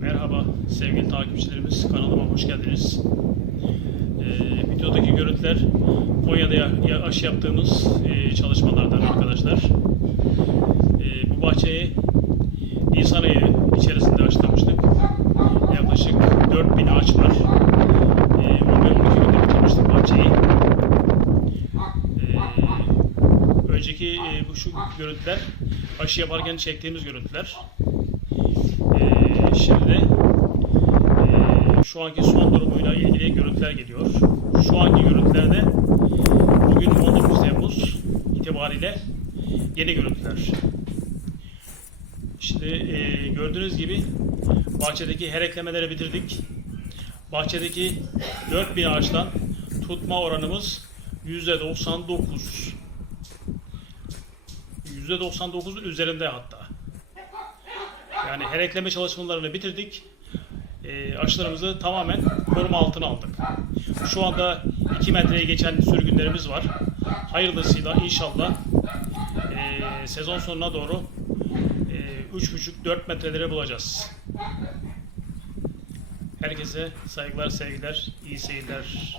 Merhaba sevgili takipçilerimiz kanalıma hoş geldiniz. Ee, videodaki görüntüler Konya'da ya- ya- aşı yaptığımız e, çalışmalardan arkadaşlar. Ee, bu bahçeyi Nisan ayı içerisinde aşılamıştık. Yaklaşık 4000 ağaç var. Ee, 11-12 günde bitirmiştik bahçeyi. Ee, önceki e, bu şu görüntüler aşı yaparken çektiğimiz görüntüler. Ee, şimdi de e, şu anki son durumuyla ilgili görüntüler geliyor. Şu anki görüntülerde bugün 19 Temmuz itibariyle yeni görüntüler. Şimdi e, gördüğünüz gibi bahçedeki her eklemeleri bitirdik. Bahçedeki 4000 ağaçtan tutma oranımız %99. %99'un üzerinde hatta. Yani her ekleme çalışmalarını bitirdik. E, aşılarımızı tamamen koruma altına aldık. Şu anda 2 metreye geçen sürgünlerimiz var. Hayırlısıyla inşallah e, sezon sonuna doğru e, 3,5-4 metrelere bulacağız. Herkese saygılar, sevgiler, iyi seyirler.